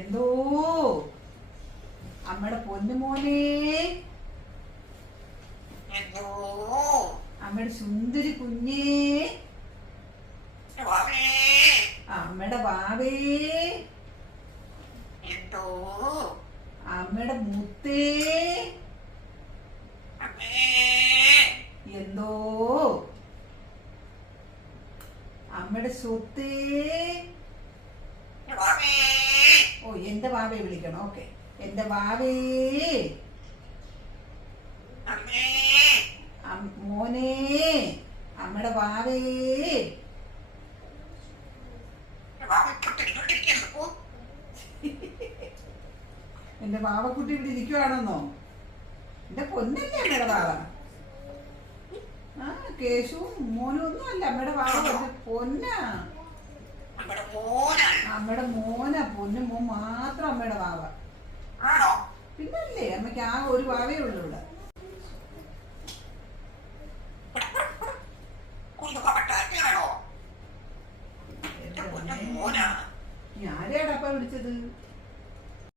എന്തോ അമ്മയുടെ പൊന്നുമോനെ, അമ്മയുടെ സുന്ദരി കുഞ്ഞേ, അമ്മയുടെ വാവേ, അമ്മയുടെ മുത്തേ, എന്തോ അമ്മയുടെ സ്വത്തേ. ഓ, എന്റെ വാവയെ വിളിക്കണം. ഓക്കെ, എന്റെ വാവേ, മോനെ, അമ്മയുടെ വാവേ. എന്റെ വാവക്കുട്ടി ഇവിടെ ഇരിക്കുവാണെന്നോ? എന്റെ പൊന്നല്ലേ അമ്മയുടെ വാവ? ആ, കേശുവും മോനും ഒന്നും അല്ല അമ്മയുടെ വാവ. പൊന്നാ, അമ്മയുടെ മോനാ. പൊന്നു മോൻ മാത്രം അമ്മയുടെ വാവ. പിന്നല്ലേ അമ്മയ്ക്ക് ആ ഒരു വാവേ ഉള്ളൂ ഇവിടെ. ഞാനേടാ അപ്പ വിളിച്ചത്?